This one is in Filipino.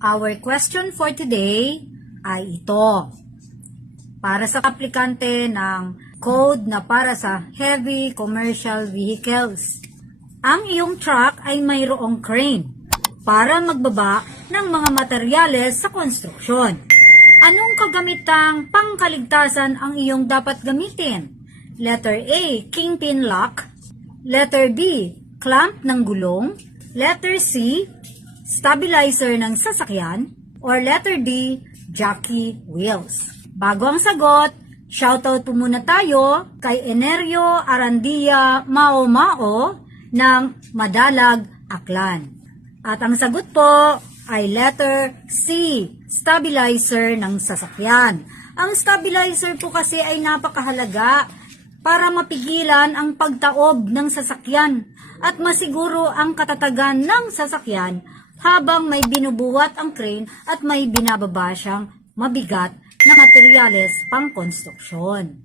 Our question for today ay ito. Para sa aplikante ng code na para sa heavy commercial vehicles. Ang iyong truck ay mayroong crane para magbaba ng mga materyales sa konstruksyon. Anong kagamitang pangkaligtasan ang iyong dapat gamitin? Letter A, kingpin lock. Letter B, clamp ng gulong. Letter C, stabilizer ng sasakyan. Or letter D, jockey wheels. Bago ang sagot, shoutout po muna tayo kay Enerio Arandia Mao Mao ng Madalag, Aklan. At ang sagot po ay letter C, stabilizer ng sasakyan. Ang stabilizer po kasi ay napakahalaga para mapigilan ang pagtaob ng sasakyan at masiguro ang katatagan ng sasakyan habang may binubuhat ang crane at may binababa siyang mabigat na materyales pang konstruksyon.